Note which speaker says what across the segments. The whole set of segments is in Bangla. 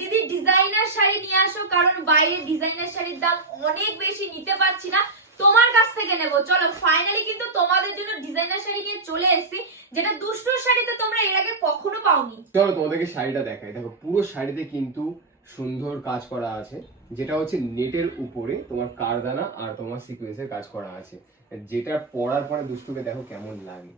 Speaker 1: দিদি ডিজাইনার শাড়ি নিয়ে আসো, কারণ বাইরে ডিজাইনার শাড়ির দাম অনেক বেশি নিতে পারছি না। তোমার কাছ থেকে নেব। চলো ফাইনালি কিন্তু তোমাদের জন্য ডিজাইনার শাড়ি নিয়ে চলে এসেছি, যেটা দুষ্টুর শাড়িতে তোমরা এর আগে কখনো পাওনি।
Speaker 2: চলো, তোমাদেরকে শাড়িটা দেখাই। দেখো, পুরো শাড়িতে কিন্তু সুন্দর কাজ করা আছে, যেটা হচ্ছে নেটের উপরে তোমার কারদানা আর তোমার সিকোয়েন্সের কাজ করা আছে। যেটা পরার পরে দুষ্টুকে দেখো কেমন লাগে।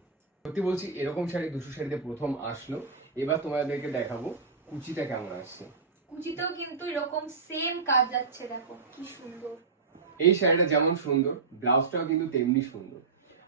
Speaker 2: সত্যি বলছি, এরকম শাড়ি দুষ্টু শাড়িতে প্রথম আসলো। এবার তোমাদেরকে দেখাবো কুচিটা কেমন আসছে।
Speaker 1: কুচিতেও কিন্তু এরকম সেম কাজ যাচ্ছে, দেখো, কি সুন্দর।
Speaker 2: এই শাড়িটা যেমন সুন্দর, ব্লাউজটাও কিন্তু তেমনি সুন্দর।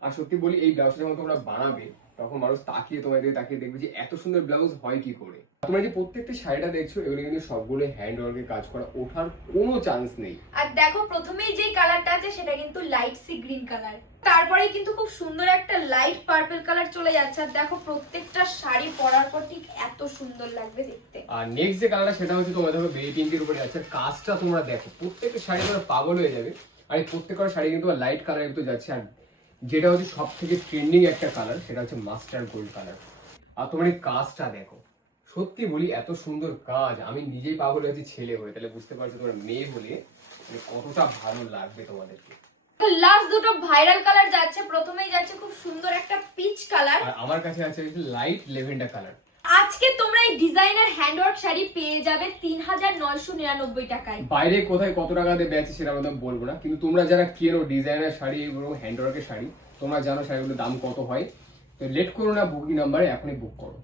Speaker 2: আর সত্যি বলি, এই ব্লাউজটা যখন তোমরা বানাবে তখন মানুষ তাকিয়ে তোমার দিকে তাকিয়ে দেখবে যে এত সুন্দর ব্লাউজ হয় কি করে। তোমরা যে প্রত্যেকটা শাড়িটা দেখছ এগুলো কিন্তু সবগুলো হ্যান্ড ওয়ার্কের কাজ করা ওঠার কোনো চান্স নেই।
Speaker 1: আর দেখো প্রথমেই যে কালারটা আছে সেটা কিন্তু লাইট সি গ্রিন কালার তারপরেই কিন্তু খুব সুন্দর একটা লাইট পার্পল কালার চলে যাচ্ছে। আর দেখো প্রত্যেকটা শাড়ি পরার পর ঠিক এত সুন্দর লাগবে দেখতে।
Speaker 2: আর নেক্সট যে কালারটা সেটা হচ্ছে তোমার দেখো বেবি পিঙ্কের উপরে আর কাজটা তোমরা দেখো প্রত্যেকটা শাড়ি তোমরা পাগল হয়ে যাবে। আর এই প্রত্যেকটা শাড়ি কিন্তু লাইট কালারের ভিতরে যাচ্ছে। আর যেটা হচ্ছে সব থেকে ট্রেন্ডিং একটা কালার সেটা হচ্ছে মাস্টার গোল্ড কালার আর তোমার এই কাজটা দেখো সত্যি বলি এত সুন্দর কাজ আমি নিজেই পাগল হয়েছি ছেলে হয়ে তাহলে বুঝতে পারছ তোমার মেয়ে হলে মানে কতটা ভালো লাগবে তোমাদেরকে।
Speaker 1: লাস্ট দুটো ভাইরাল কালার যাচ্ছে প্রথমেই যাচ্ছে খুব সুন্দর একটা পিচ কালার
Speaker 2: আর আমার কাছে আছে লাইট লেভেন্ডার কালার
Speaker 1: এই ডিজাইনার হ্যান্ডওয়ার্ক শাড়ি পেয়ে যাবে তিন হাজার নয়শো নিরানব্বই টাকায়।
Speaker 2: বাইরে কোথায় কত টাকা দিয়ে বেচে সেটা আমি বলব না। কিন্তু তোমরা যারা কেনো ডিজাইনার শাড়ি এবং হ্যান্ডওয়ার্কের শাড়ি, তোমরা জানো শাড়িগুলোর দাম কত হয়। তো লেট করো না বুকিং নাম্বারে এখনই বুক করো।